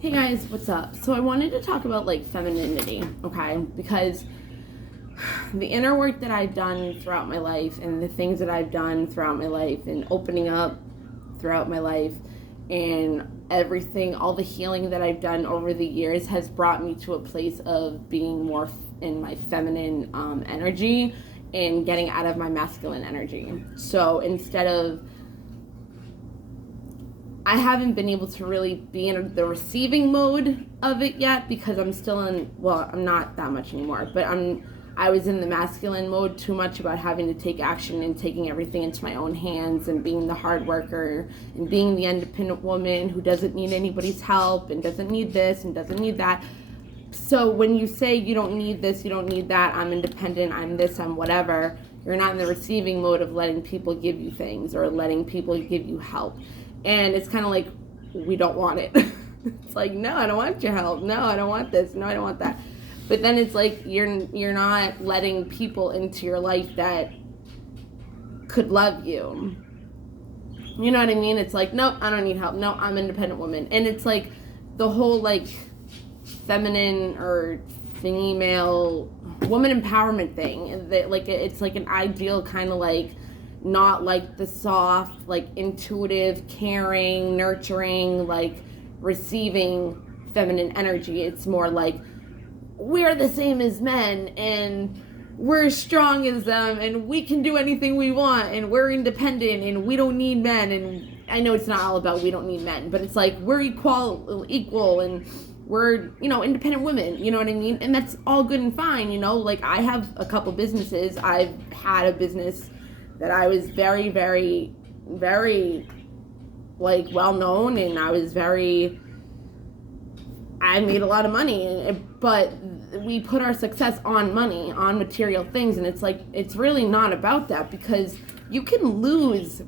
Hey guys, what's up? So I wanted to talk about like femininity, okay? Because the inner work that I've done throughout my life and the things that I've done throughout my life and opening up throughout my life and everything, all the healing that I've done over the years has brought me to a place of being more in my feminine energy and getting out of my masculine energy. So instead of I haven't been able to really be in the receiving mode of it yet because I'm still in, well, I'm not that much anymore, but I was in the masculine mode too much about having to take action and taking everything into my own hands and being the hard worker and being the independent woman who doesn't need anybody's help and doesn't need this and doesn't need that. So when you say you don't need this, you don't need that, I'm independent, I'm this, I'm whatever, you're not in the receiving mode of letting people give you things or letting people give you help. And it's kind of like, we don't want it. It's like, no, I don't want your help. No, I don't want this. No, I don't want that. But then it's like, you're not letting people into your life that could love you. You know what I mean? It's like, nope, I don't need help. No, I'm an independent woman. And it's like the whole like feminine or female woman empowerment thing. That like it's like an ideal kind of like, not like the soft, like intuitive, caring, nurturing, like receiving feminine energy. It's more like we're the same as men and we're as strong as them and we can do anything we want and we're independent and we don't need men. And I know it's not all about we don't need men, but it's like we're equal and we're, independent women, you know what I mean? And that's all good and fine, like I have a couple businesses. I've had a business that I was very, very, very, like, well-known, and I made a lot of money, but we put our success on money, on material things, and it's like, it's really not about that, because you can lose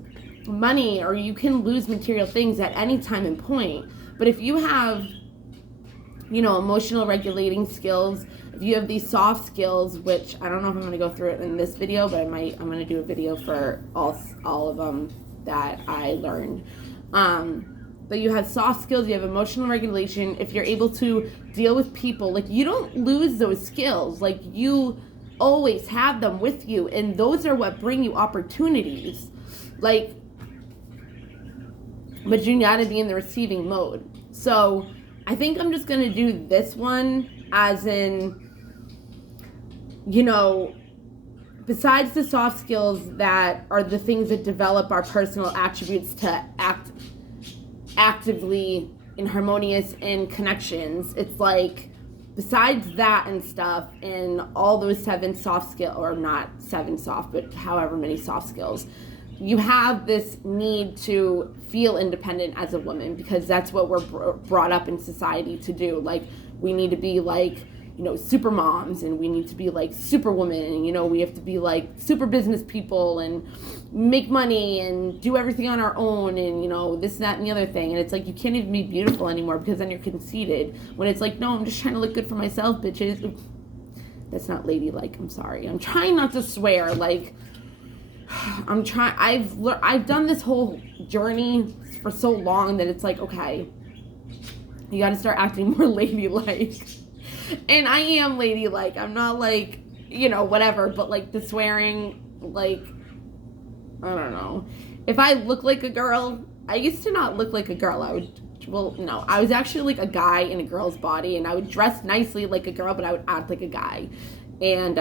money, or you can lose material things at any time and point, but if you have, emotional regulating skills, if you have these soft skills, which I don't know if I'm going to go through it in this video, but I'm going to do a video for all of them that I learned. But you have soft skills, you have emotional regulation. If you're able to deal with people, like you don't lose those skills. Like you always have them with you, and those are what bring you opportunities. Like, but you got to be in the receiving mode. So I think I'm just going to do this one as in, besides the soft skills that are the things that develop our personal attributes to act actively in harmonious in connections, it's like, besides that and stuff, and all those 7 soft skills, or not 7 soft, but however many soft skills, you have this need to feel independent as a woman, because that's what we're brought up in society to do. Like, we need to be like, super moms, and we need to be like superwoman, and we have to be like super business people and make money and do everything on our own, and this, that, and the other thing. And it's like, you can't even be beautiful anymore, because then you're conceited, when it's like, no, I'm just trying to look good for myself, bitches. That's not ladylike, I'm sorry. I'm trying not to swear, like, I've done this whole journey for so long that it's like, okay, you got to start acting more ladylike. And I am ladylike. I'm not like, whatever, but like the swearing, like, I don't know. If I look like a girl, I used to not look like a girl. I was actually like a guy in a girl's body, and I would dress nicely like a girl, but I would act like a guy. And,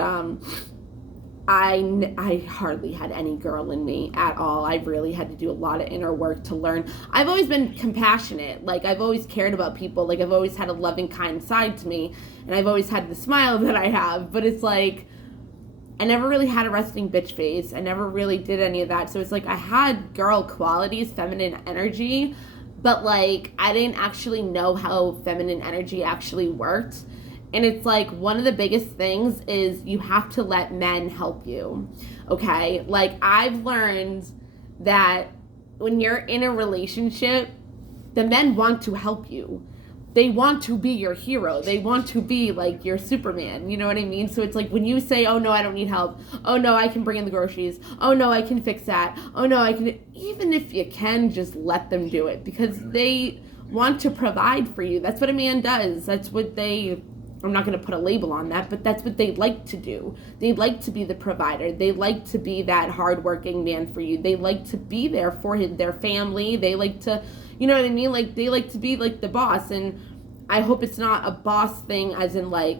I hardly had any girl in me at all. I really had to do a lot of inner work to learn. I've always been compassionate. Like, I've always cared about people. Like, I've always had a loving, kind side to me. And I've always had the smile that I have. But it's like, I never really had a resting bitch face. I never really did any of that. So it's like, I had girl qualities, feminine energy. But, like, I didn't actually know how feminine energy actually worked. And it's like, one of the biggest things is you have to let men help you, okay? Like, I've learned that when you're in a relationship, the men want to help you. They want to be your hero. They want to be like your Superman. You know what I mean? So it's like, when you say, oh no, I don't need help. Oh no, I can bring in the groceries. Oh no, I can fix that. Oh no, I can. Even if you can, just let them do it, because they want to provide for you. That's what a man does. That's what I'm not going to put a label on that, but that's what they like to do. They like to be the provider. They like to be that hardworking man for you. They like to be there for their family. They like to, you know what I mean? Like, they like to be like the boss. And I hope it's not a boss thing as in like,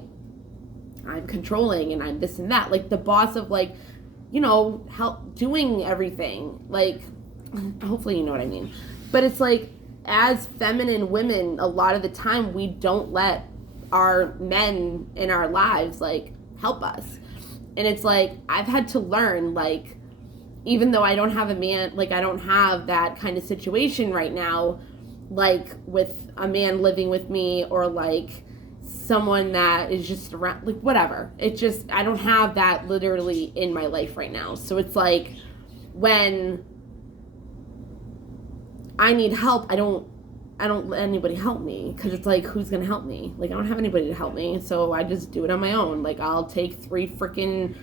I'm controlling and I'm this and that. Like the boss of like, you know, help doing everything. Like, hopefully you know what I mean. But it's like, as feminine women, a lot of the time we don't let our men in our lives like help us. And it's like, I've had to learn, like, even though I don't have a man, like I don't have that kind of situation right now, like with a man living with me or like someone that is just around, like whatever. It just, I don't have that literally in my life right now. So it's like, when I need help, I don't let anybody help me, because it's like, who's gonna help me? Like, I don't have anybody to help me, so I just do it on my own. Like, I'll take 3 freaking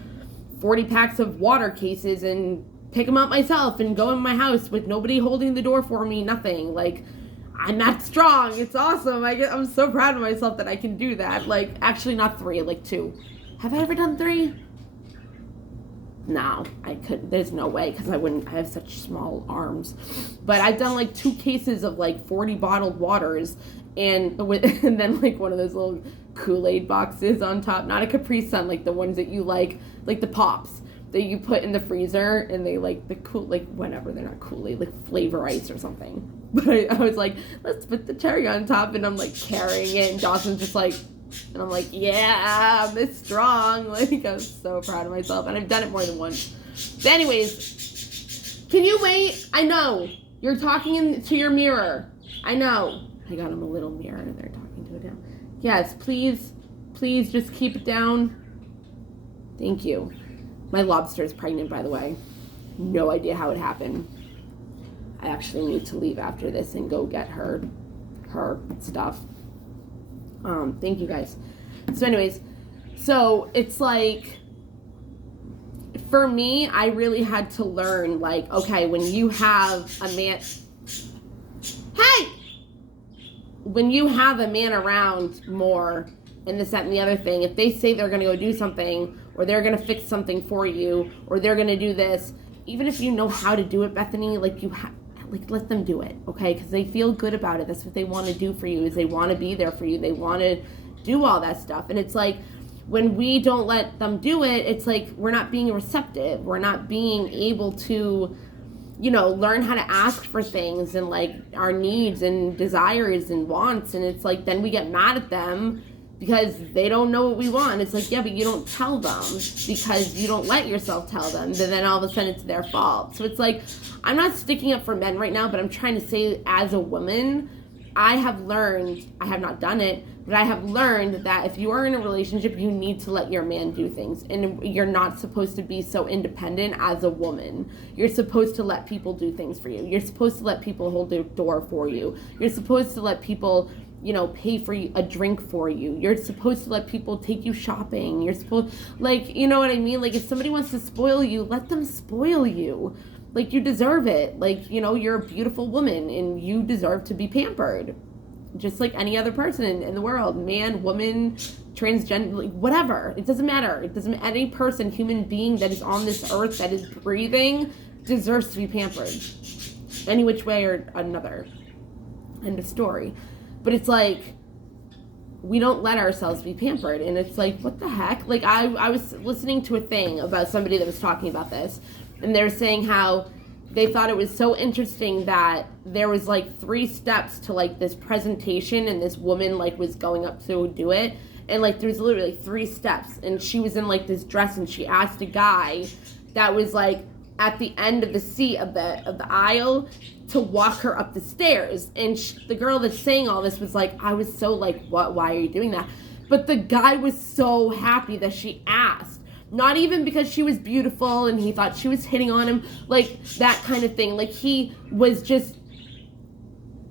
40 packs of water cases and pick them up myself and go in my house with nobody holding the door for me, nothing. Like, I'm that strong. It's awesome. I'm so proud of myself that I can do that. Like, actually not 3, like 2. Have I ever done 3? No, I couldn't. There's no way, because I have such small arms. But I've done like 2 cases of like 40 bottled waters, and then like one of those little Kool-Aid boxes on top. Not a Capri Sun, like the ones that you like the pops that you put in the freezer, and they like the cool, like whatever, they're not Kool-Aid, like flavor ice or something. But I was like, let's put the cherry on top, and I'm like carrying it, and Dawson's just like, and I'm like, yeah, I'm this strong. Like, I'm so proud of myself. And I've done it more than once. But anyways, can you wait? I know. You're talking to your mirror. I know. I got him a little mirror and they're talking to it down. Yes, please just keep it down. Thank you. My lobster is pregnant, by the way. No idea how it happened. I actually need to leave after this and go get her stuff. Thank you guys. So anyways, so it's like, for me, I really had to learn, like, okay, when you have a man, when you have a man around more, and this, that, and the other thing, if they say they're going to go do something, or they're going to fix something for you, or they're going to do this, even if you know how to do it, Bethany, like, like, let them do it, okay? Because they feel good about it. That's what they want to do for you, is they want to be there for you. They want to do all that stuff. And it's like, when we don't let them do it, it's like, we're not being receptive. We're not being able to, you know, learn how to ask for things and like our needs and desires and wants. And it's like, then we get mad at them because they don't know what we want. It's like, yeah, but you don't tell them because you don't let yourself tell them. Then all of a sudden it's their fault. So it's like, I'm not sticking up for men right now, but I'm trying to say, as a woman, I have learned, I have not done it, but I have learned that if you are in a relationship, you need to let your man do things. And you're not supposed to be so independent as a woman. You're supposed to let people do things for you. You're supposed to let people hold the door for you. You're supposed to let people, you know, pay for a drink for you. You're supposed to let people take you shopping. You're supposed, like, you know what I mean? Like, if somebody wants to spoil you, let them spoil you. Like, you deserve it. Like, you know, you're a beautiful woman and you deserve to be pampered. Just like any other person in the world. Man, woman, transgender, like, whatever. It doesn't matter. It doesn't, any person, human being that is on this earth, that is breathing, deserves to be pampered. Any which way or another. End of story. But it's like, we don't let ourselves be pampered. And it's like, what the heck? Like, I was listening to a thing about somebody that was talking about this. And they were saying how they thought it was so interesting that there was like 3 steps to like this presentation, and this woman like was going up to do it. And like, there's literally 3 steps. And she was in like this dress, and she asked a guy that was like at the end of the seat of the aisle to walk her up the stairs. And the girl that's saying all this was like, I was so like, what, why are you doing that? But the guy was so happy that she asked. Not even because she was beautiful and he thought she was hitting on him, like that kind of thing. Like, he was just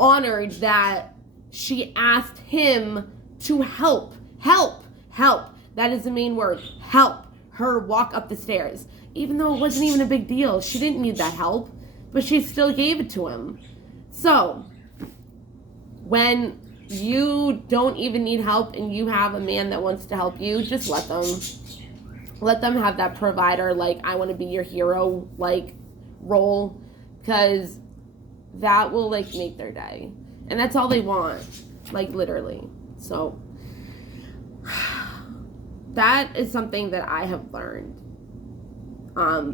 honored that she asked him to help. That is the main word. Help her walk up the stairs. Even though it wasn't even a big deal. She didn't need that help, but she still gave it to him. So, when you don't even need help and you have a man that wants to help you, just let them have that provider, like, I want to be your hero, like, role, because that will, like, make their day. And that's all they want, like, literally. So that is something that I have learned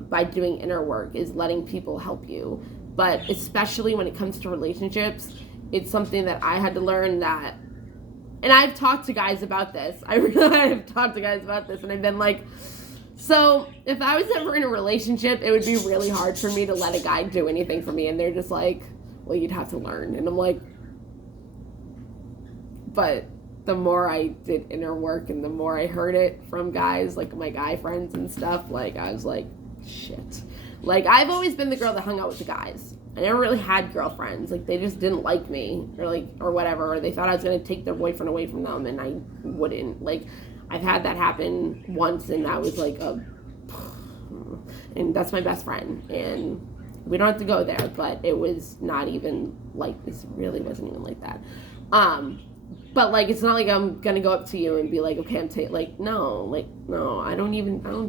by doing inner work, is letting people help you. But especially when it comes to relationships, it's something that I had to learn that, and I've talked to guys about this. I really have talked to guys about this, and I've been like, so if I was ever in a relationship, it would be really hard for me to let a guy do anything for me. And they're just like, well, you'd have to learn. And I'm like, but the more I did inner work and the more I heard it from guys, like my guy friends and stuff, like, I was like, shit. Like, I've always been the girl that hung out with the guys. I never really had girlfriends. Like, they just didn't like me, or whatever, or they thought I was going to take their boyfriend away from them, and I wouldn't. Like, I've had that happen once, and that was like and that's my best friend, and we don't have to go there, but it was not even like, this really wasn't even like that. But, like, it's not like I'm gonna go up to you and be like, okay, no, I don't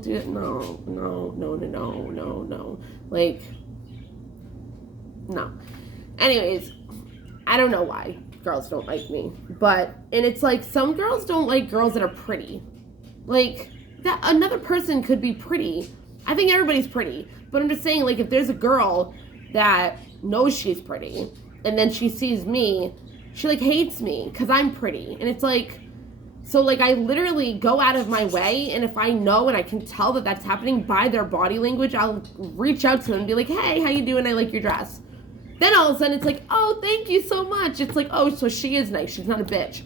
do it, no, like, no. Anyways, I don't know why girls don't like me, and it's like, some girls don't like girls that are pretty. Like, that another person could be pretty. I think everybody's pretty, but I'm just saying, like, if there's a girl that knows she's pretty, and then she sees me, she, like, hates me because I'm pretty. And it's like, so, like, I literally go out of my way, and if I know and I can tell that that's happening by their body language, I'll reach out to them and be like, hey, how you doing? I like your dress. Then all of a sudden it's like, oh, thank you so much. It's like, oh, so she is nice. She's not a bitch.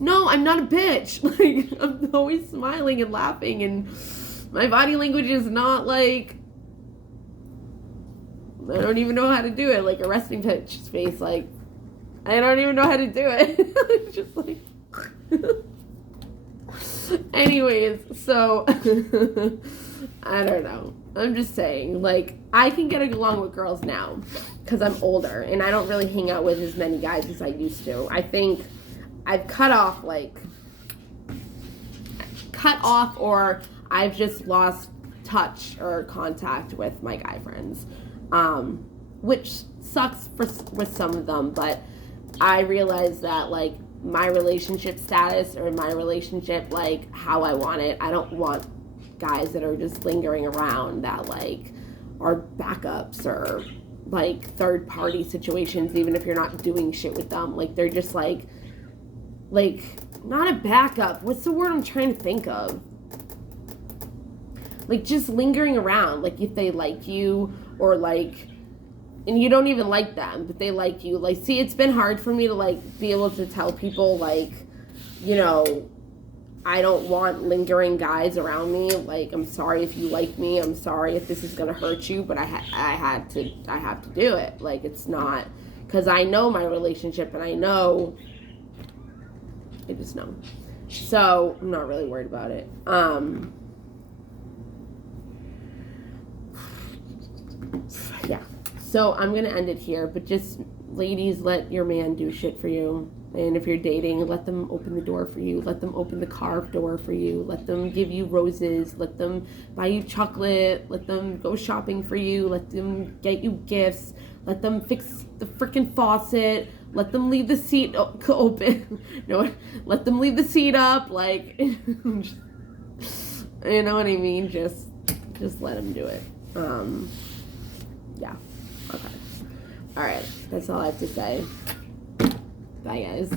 No, I'm not a bitch. Like, I'm always smiling and laughing, and my body language is not like, I don't even know how to do it. Like a resting bitch face. Like, I don't even know how to do it. Just like, anyways, so, I don't know. I'm just saying, like, I can get along with girls now because I'm older and I don't really hang out with as many guys as I used to. I think I've cut off, or I've just lost touch or contact with my guy friends, which sucks with some of them, but I realize that, like, my relationship status, or my relationship, like, how I want it, I don't want guys that are just lingering around that, like, are backups or, like, third party situations, even if you're not doing shit with them. Like, they're just like, not a backup, what's the word I'm trying to think of? Like, just lingering around, like, if they like you, or, like, and you don't even like them, but they like you. Like, see, it's been hard for me to, like, be able to tell people, like, you know, I don't want lingering guys around me. Like, I'm sorry if you like me. I'm sorry if this is gonna hurt you, but I have to do it. Like, it's not, because I know my relationship, and I just know. So, I'm not really worried about it. Yeah. So I'm going to end it here, but just, ladies, let your man do shit for you. And if you're dating, let them open the door for you. Let them open the car door for you. Let them give you roses. Let them buy you chocolate. Let them go shopping for you. Let them get you gifts. Let them fix the freaking faucet. Let them leave the seat open. No, let them leave the seat up. Like, you know what I mean? Just let them do it. Yeah. Okay. All right. That's all I have to say. Bye, guys.